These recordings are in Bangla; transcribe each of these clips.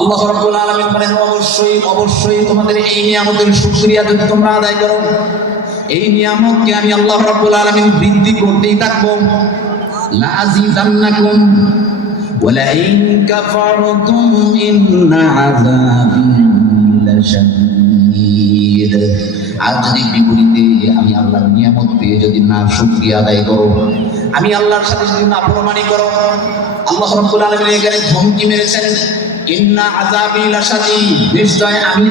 আল্লাহ রাব্বুল আলামিন বলেন অবশ্যই অবশ্যই তোমাদের এই নিয়ামতের শুকরিয়া যদি তোমরা আদায় করো এই নিয়ামতকে আমি আল্লাহ রাব্বুল আলামিন বৃদ্ধি করতেই থাকবো লা আজিদান্নাকুম ولئن كفرتم إن عذابي لشديد আর যদি বিপরীতে আমি আল্লাহর নিয়ামত পেয়ে যদি না শুকরিয়া আদায় করো আমি আল্লাহর সাথে যদি না প্রমাণী করো আল্লাহ রাব্বুল আলামিন এখানে ধমকি মেরেছেন আমি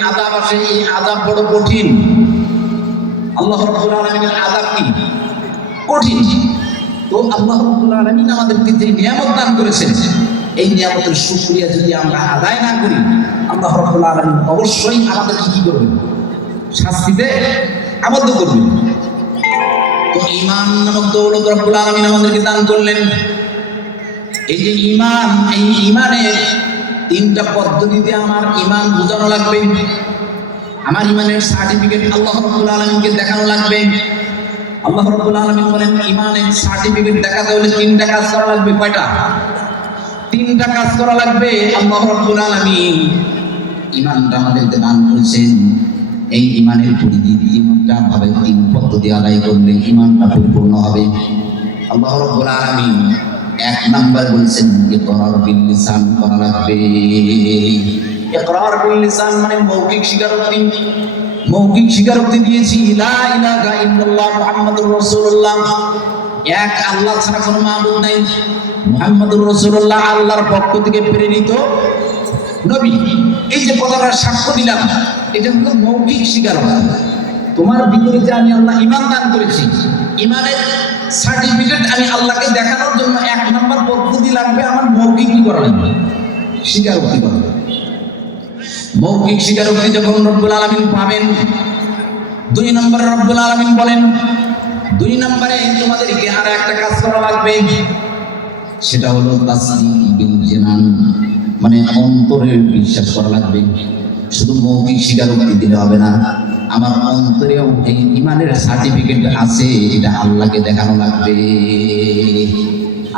আযাব আসে, এই বড় কঠিন। কি? কঠিন। আল্লাহ আমাদেরকে এই নিয়ামতের শুকরিয়া যদি আমরা আদায় না করি, আল্লাহ রাব্বুল আলামিন অবশ্যই আমাদেরকে কি করবেন? শাস্তিতে আবদ্ধ করবেন। তো ঈমান নামক দৌলত রাব্বুল আলামিন আমাদেরকে দান করলেন। এই যে ইমান, এই ঈমানের তিনটা পদ্ধতিতে আমার ইমান বোঝানো লাগবে। আমার ইমানের সার্টিফিকেট আল্লাহ রাব্বুল আলামিনকে দেখানো লাগবে। আল্লাহ রাব্বুল আলামিন বলেন, ইমানের সার্টিফিকেট দেখাতে হলে তিনটা কাজ করা লাগবে। কয়টা? তিনটা কাজ করা লাগবে। আল্লাহ রাব্বুল আলামিন ইমানটা আমাদেরকে দান করেছেন। এই ইমানের পরিধি তিনটা ভাবে তিন পদ্ধতি আদায় করলে ইমানটা পরিপূর্ণ হবে। আল্লাহ রাব্বুল আলামিন এক নাম্বার বলছেন ইকরার বিল লিসান করা লাগবে ইকরার বিল লিসান মানে মৌখিক স্বীকারোক্তি। মৌখিক স্বীকারোক্তি দিয়েছি, লা ইলাহা ইল্লাল্লাহ মুহাম্মাদুর রাসূলুল্লাহ। এক আল্লাহ ছাড়া কোনো মাবুদ নাই। মুহাম্মাদুর রাসূলুল্লাহ আল্লাহর পক্ষ থেকে প্রেরিত নবী। এই যে কথাটা সাক্ষ্য দিলাম, এটা হলো মৌখিক স্বীকারোক্তি। তোমার বিপরীতে আমি আল্লাহ ইমান দান করেছি ইমানের সার্টিফিকেট আমি আল্লাহকে দেখানোর স্বীকারোক্তি করা। মৌখিক স্বীকারোক্তি যখন রব্বুল আলমিন পাবেন, দুই নম্বরে রব্বুল আলমিন বলেন, দুই নম্বরে তোমাদেরকে আর একটা কাজ করা লাগবে। সেটা হলো বিল মানে অন্তরের বিশ্বাস করা লাগবে। শুধু মৌখিক স্বীকারোক্তি দিলে হবে না, আমার অন্তরেও এই ইমানের সার্টিফিকেট আছে, এটা আল্লাহকে দেখানো লাগবে।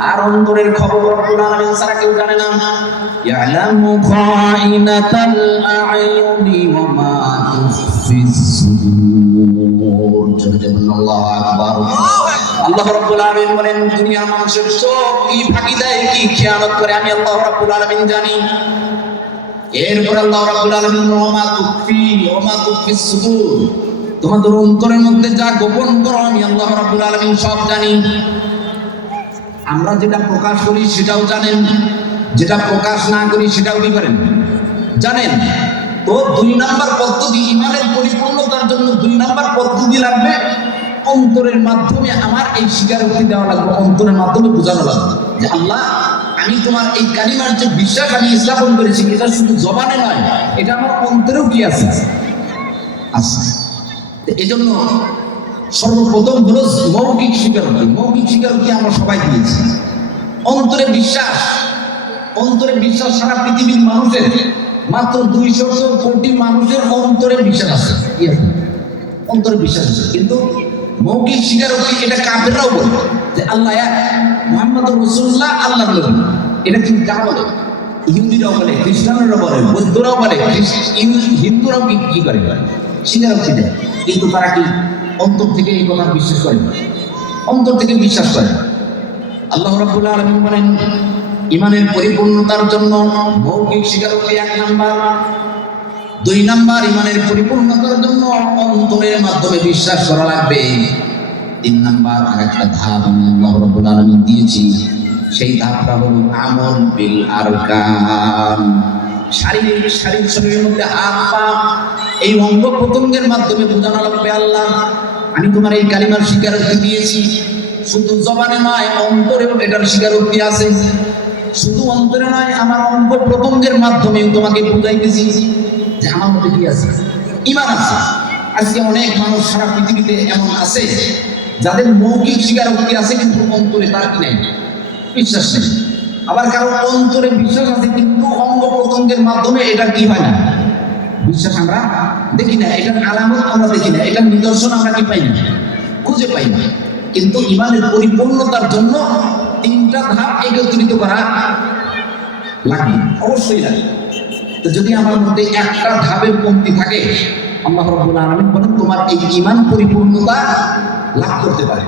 আর অন্তরের খবর রব্বুল আলামিন ছাড়া কেউ জানে না। ইয়ালামু খাইনাতাল আ'য়ুনি ওয়া মা চোখ কি কি করে, আমি জানি। এরপর তোমাদের অন্তরের মধ্যে যা গোপন করো, আমি আল্লাহ রাব্বুল আলামিন সব জানি। আমরা যেটা প্রকাশ করি সেটাও জানেন, যেটা প্রকাশ না করি সেটাও কি করেন? জানেন? তো দুই নাম্বার পদ্ধতি ইমানের পরিপূর্ণতার জন্য দুই নাম্বার পদ্ধতি লাগবে, অন্তরের মাধ্যমে আমার এই স্বীকারোক্তি দেওয়া লাগবে, অন্তরের মাধ্যমে বোঝানো লাগবে। যে আল্লাহ, আমি তোমার এই কালিমার যে বিশ্বাস আমি স্থাপন করেছি, এটা শুধু জবানে নয়, এটা আমার অন্তরেও কি আছে? তো এই জন্য সর্বপ্রথম হলো মৌখিক স্বীকারোক্তি। মৌখিক স্বীকারোক্তি আমরা সবাই দিয়েছি। অন্তরে বিশ্বাস। অন্তরে বিশ্বাস সারা পৃথিবীর মানুষের। মাত্র দুইশো কোটি মানুষের অন্তরে বিশ্বাস আছে। অন্তরে বিশ্বাস আছে। কিন্তু মৌখিক স্বীকারোক্তি এটা কাফেররাও বলে। যে আল্লাহ এক, মোহাম্মদ রসুল্লাহ আল্লাহ এটা কিন্তু কারা বলে? ইহুদিরাও বলে, খ্রিস্টানরাও বলে, বৌদ্ধরাও বলে হিন্দুরাও কি করে? স্বীকারোক্তি দেয়। কিন্তু তারা কি অন্তর থেকে এই কথা বিশ্বাস করে না। অন্তর থেকে বিশ্বাস করে না। আল্লাহ রাব্বুল আলামিন বলেন, ইমানের পরিপূর্ণতার জন্য মৌখিক স্বীকারোক্তি এক নাম্বার, দুই নাম্বার, ইমানের পরিপূর্ণতার জন্য অন্তরের মাধ্যমে বিশ্বাস করা লাগবে তিন নাম্বার আর একটা ধাপ আমি আল্লাহ রাব্বুল আলামিন দিয়েছি সেই ধাপটা হলো আমল বিল আরকান শারীরিক শারীরিক শরীরের মধ্যে হাত পা এই অঙ্গ প্রত্যঙ্গের মাধ্যমে বোঝানো লাগবে আল্লাহ, আমি তোমার এই কালিমার স্বীকারোক্তি দিয়েছি। শুধু জবানে নয়, অন্তরেও এটার স্বীকারোক্তি আছে। শুধু অন্তরে নয়, আমার অঙ্গ প্রত্যঙ্গের মাধ্যমে তোমাকে বুঝাইতেছি যে আমার মধ্যে কি আছে। ইমান আছে। আজকে অনেক মানুষ সারা পৃথিবীতে এমন আছে, যাদের মৌখিক স্বীকারোক্তি আছে, কিন্তু অন্তরে তার কি নাই? বিশ্বাস নেই। আবার কারও অন্তরে বিশ্বাস আছে, কিন্তু অঙ্গ প্রত্যঙ্গের মাধ্যমে এটা কি হয় না? বিশ্বাস, আমরা দেখি না, এটার আলামত আমরা দেখি না, এটার নিদর্শন আমরা কি পাই না? খুঁজে পাই না। কিন্তু ইমানের পরিপূর্ণতার জন্য তিনটা ধাপ একত্রিত করা লাগবে, অবশ্যই লাগবে। তো যদি আমার মধ্যে একটা ধাপের কমতি থাকে, আল্লাহ রব্বুল আলামিন বলেন, তোমার এই ঈমান পরিপূর্ণতা লাভ করতে পারে।